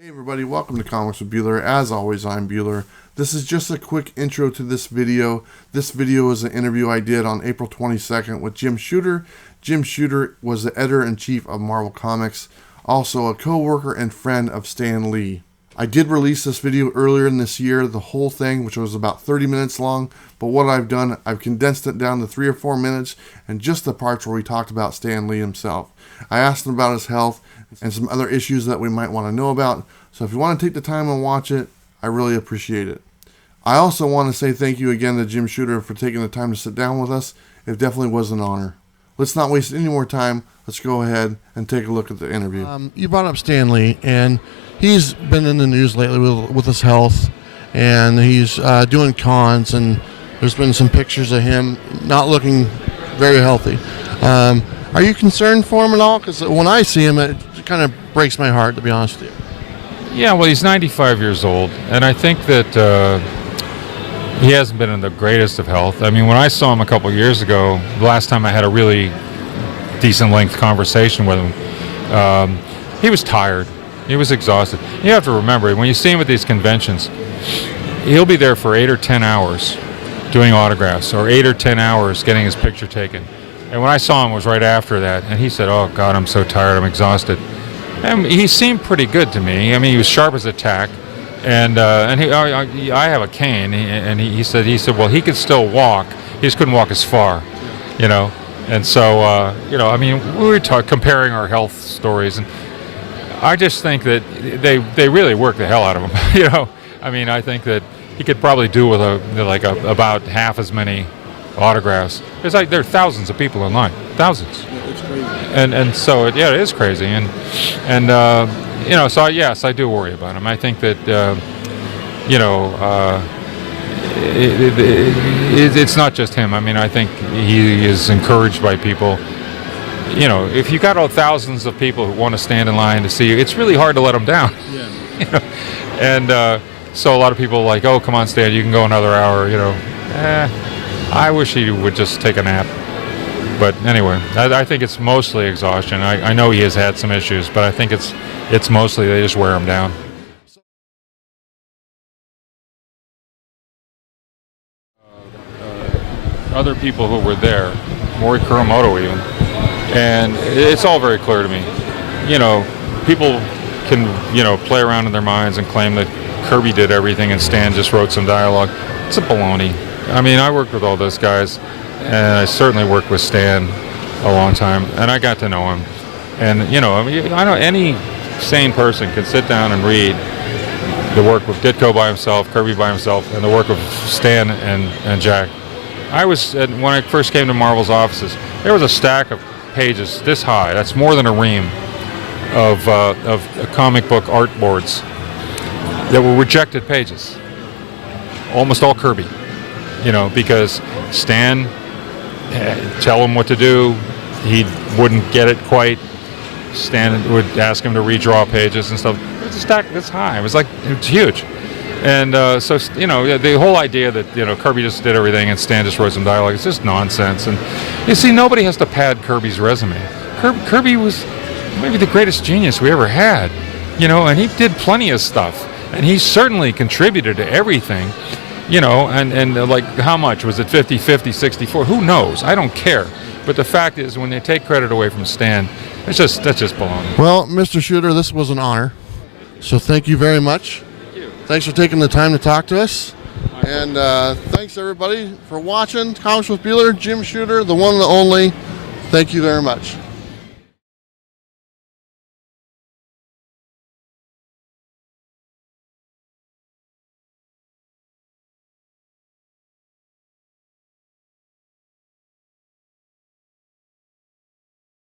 Hey everybody, welcome to Comics with Bueller. As always, I'm Bueller. This is just a quick intro to this video. This video is an interview I did on April 22nd with Jim Shooter. Jim Shooter was the editor-in-chief of Marvel Comics, also a co-worker and friend of Stan Lee. I did release this video earlier in this year, the whole thing, which was about 30 minutes long, but what I've done, I've condensed it down to 3 or 4 minutes, and just the parts where we talked about Stan Lee himself. I asked him about his health and some other issues that we might want to know about, so if you want to take the time and watch it, I really appreciate it. I also want to say thank you again to Jim Shooter for taking the time to sit down with us. It definitely was an honor. Let's not waste any more time. Let's go ahead and take a look at the interview. You brought up Stan Lee, and he's been in the news lately with his health, and he's doing cons, and there's been some pictures of him not looking very healthy. Are you concerned for him at all? Because when I see him, it kind of breaks my heart, to be honest with you. Yeah, well, he's 95 years old, and I think that he hasn't been in the greatest of health. I mean, when I saw him a couple years ago, the last time I had a really decent length conversation with him, he was tired. He was exhausted. You have to remember, when you see him at these conventions, he'll be there for 8 or 10 hours doing autographs, or 8 or 10 hours getting his picture taken. And when I saw him, it was right after that, and he said, "Oh, God, I'm so tired, I'm exhausted." And he seemed pretty good to me. I mean, he was sharp as a tack, and I have a cane, and he said, well, he could still walk, he just couldn't walk as far, you know. And so, I mean, we were comparing our health stories, and I just think that they really work the hell out of him, you know. I mean, I think that he could probably do with about half as many autographs. There are thousands of people in line, thousands. It's crazy. And so it is crazy, and so yes, I do worry about him. I think that it's not just him. I mean, I think he is encouraged by people. You know, if you got thousands of people who want to stand in line to see you, it's really hard to let them down. Yeah. You know? And so a lot of people are like, "Oh, come on, Stan, you can go another hour." You know, I wish he would just take a nap. But anyway, I think it's mostly exhaustion. I know he has had some issues, but I think it's mostly they just wear him down. Other people who were there, Mori Kuramoto even, and it's all very clear to me. You know, people can, play around in their minds and claim that Kirby did everything and Stan just wrote some dialogue. It's a baloney. I mean, I worked with all those guys, and I certainly worked with Stan a long time, and I got to know him. And, I know any sane person can sit down and read the work of Ditko by himself, Kirby by himself, and the work of Stan and Jack. When I first came to Marvel's offices, there was a stack of pages this high. That's more than a ream of comic book art boards that were rejected pages. Almost all Kirby. Because Stan tell him what to do, he wouldn't get it quite. Stan would ask him to redraw pages and stuff. It was a stack this high. It's huge. And so the whole idea that Kirby just did everything and Stan just wrote some dialogue, it's just nonsense. And you see, nobody has to pad Kirby's resume. Kirby was maybe the greatest genius we ever had, and he did plenty of stuff, and he certainly contributed to everything. And like, how much? Was it 50-50, 60-40? Who knows? I don't care. But the fact is, when they take credit away from Stan, that's just baloney. Well, Mr. Shooter, this was an honor. So thank you very much. Thank you. Thanks for taking the time to talk to us. And thanks, everybody, for watching Comics with Bueller. Jim Shooter, the one and the only. Thank you very much.